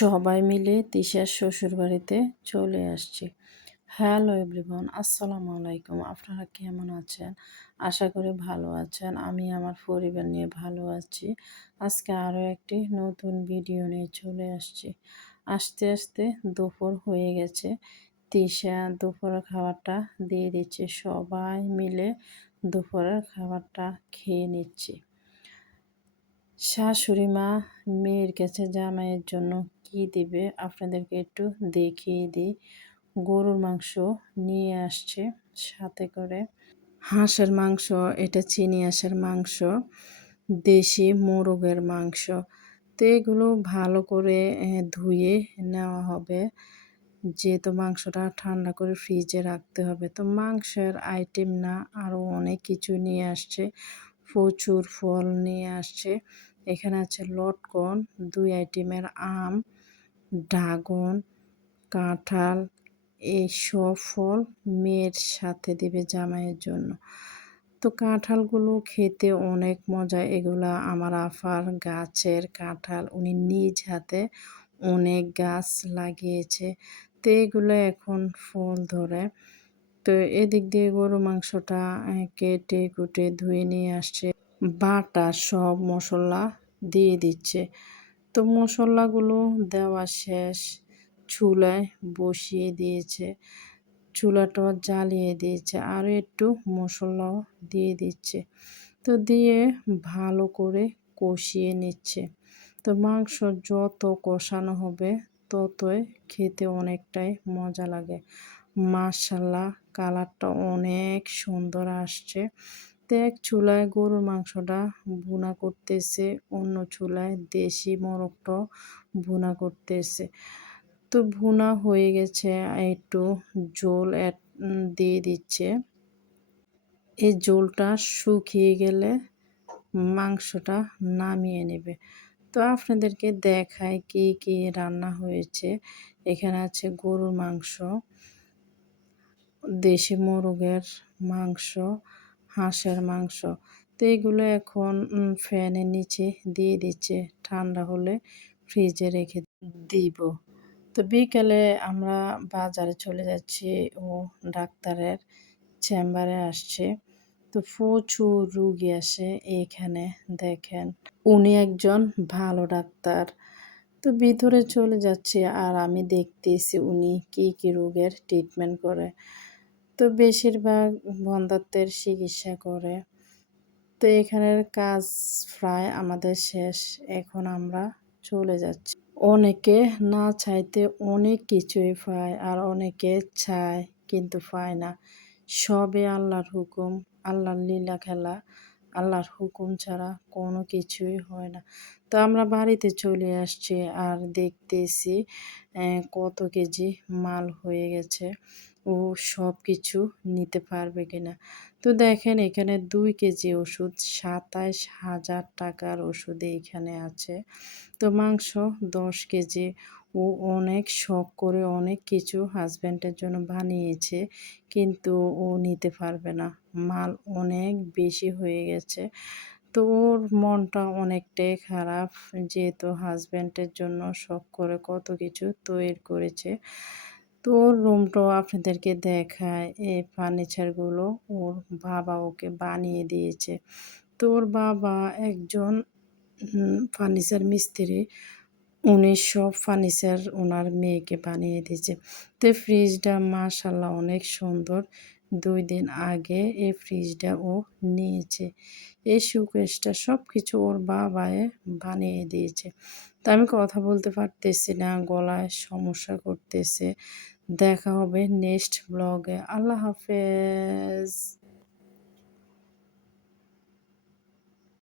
সবাই মিলে তিশার শ্বশুরবাড়িতে চলে আসছি। হ্যালো এভরিওয়ান, আসসালামু আলাইকুম। আপনারা কেমন আছেন? আশা করি ভালো আছেন। আমি আমার পরিবার নিয়ে ভালো আছি। আজকে আরও একটি নতুন ভিডিও নিয়ে চলে আসছি। আস্তে আস্তে দুপুর হয়ে গেছে। তিশা দুপুরের খাবারটা দিয়ে দিচ্ছে। সবাই মিলে দুপুরের খাবারটা খেয়ে নিচ্ছি। শাশুড়ি মা মেয়ের কাছে জামাইয়ের জন্য কি দিবে আপনাদেরকে একটু দেখিয়ে দিই। গরুর মাংস নিয়ে আসছে সাথে করে। হাঁসের মাংস, এটা চিনি হাঁসের মাংস, দেশি মোরগের মাংস। তো এগুলো ভালো করে ধুয়ে নেওয়া হবে, যেহেতু মাংসটা ঠান্ডা করে ফ্রিজে রাখতে হবে। তো মাংসের আইটেম না, আরও অনেক কিছু নিয়ে আসছে। প্রচুর ফল নিয়ে আসছে। এখানে আছে লটকন, 2 আইটেমের আম, ড্রাগন, কাঁঠাল। এইসব ফল মেয়ের সাথে দিবে জামাইয়ের জন্য। তো কাঁঠালগুলো খেতে অনেক মজা। এগুলা আমার আফার গাছের কাঁঠাল। উনি নিজ হাতে অনেক গাছ লাগিয়েছে। তো এগুলো এখন ফল ধরে। তো এদিক দিয়ে গরু মাংসটা কেটে কুটে ধুয়ে নিয়ে আসছে। বাটা সব মশলা দিয়ে দিচ্ছে। তো মশলাগুলো দেওয়া শেষ। চুলায় বসিয়ে দিয়েছে। চুলাটা জ্বালিয়ে দিয়েছে। আরও একটু মশলাও দিয়ে দিচ্ছে। তো দিয়ে ভালো করে কষিয়ে নিচ্ছে। তো মাংস যত কষানো হবে ততই খেতে অনেকটাই মজা লাগে। মাশাআল্লাহ, কালারটা অনেক সুন্দর আসছে। তো এক চুলায় গরুর মাংসটা ভুনা করতেছে, অন্য চুলায় দেশি মোরগটাও ভুনা করতেছে। তো ভুনা হয়ে গেছে, একটু ঝোল দিয়ে দিচ্ছে। এই ঝোলটা শুকিয়ে গেলে মাংসটা নামিয়ে নেবে। তো আপনাদেরকে দেখায় কি কি রান্না হয়েছে। এখানে আছে গরুর মাংস, দেশি মোরগের মাংস, হাঁসের মাংস। তো এগুলো এখন ফ্যানের নিচে দিয়ে দিচ্ছে, ঠান্ডা হলে ফ্রিজে রেখে দিব। তো বিকেলে আমরা বাজারে চলে যাচ্ছি, ও ডাক্তারের চেম্বারে আসছে। তো প্রচুর রুগী আসে এইখানে, দেখেন উনি একজন ভালো ডাক্তার। তো ভিতরে চলে যাচ্ছে আর আমি দেখতেছি উনি কি কি রোগের ট্রিটমেন্ট করে। তো বেশিরভাগ বন্ধ্যাত্বের চিকিৎসা করে। তো এখানের কাজ প্রায় আমাদের শেষ। এখন আমরা চলে যাচ্ছি। অনেকে না চাইতে অনেক কিছুই পায়, আর অনেকে চায় কিন্তু পায় না। সবে আল্লাহর হুকুম, আল্লাহর লীলা খেলা। আল্লাহর হুকুম ছাড়া কোনো কিছুই হয় না। তো আমরা বাড়িতে চলে আসছি আর দেখতেছি কত কেজি মাল হয়ে গেছে। ও সব কিছু নিতে পারবে কিনা। তো দেখেন এখানে 2 কেজি ওষুধ, 27,000 টাকার ওষুধ এইখানে আছে। তো মাংস 10 কেজি। ও অনেক শখ করে অনেক কিছু হাসব্যান্ডের জন্য বানিয়েছে, কিন্তু ও নিতে পারবে না। মাল অনেক বেশি হয়ে গেছে। তো ওর মনটা অনেকটাই খারাপ, যেহেতু হাসব্যান্ডের জন্য শখ করে কত কিছু তৈরি করেছে। তো ওর রুমটাও আপনাদেরকে দেখায়। এই ফার্নিচারগুলো ওর বাবা ওকে বানিয়ে দিয়েছে। তো ওর বাবা একজন ফার্নিচার মিস্ত্রি। উনি সব ফার্নিচার ওনার মেয়েকে বানিয়ে দিয়েছে। তো ফ্রিজটা মাশাআল্লাহ অনেক সুন্দর। 2 দিন আগে এই ফ্রিজটা ও নিয়েছে। এই শোকেসটা সবকিছু ওর বাবাই বানিয়ে দিয়েছে। তো আমি কথা বলতে পারতেছি না, গলায় সমস্যা করতেছে। দেখা হবে নেক্সট ব্লগে। আল্লাহ হাফেজ।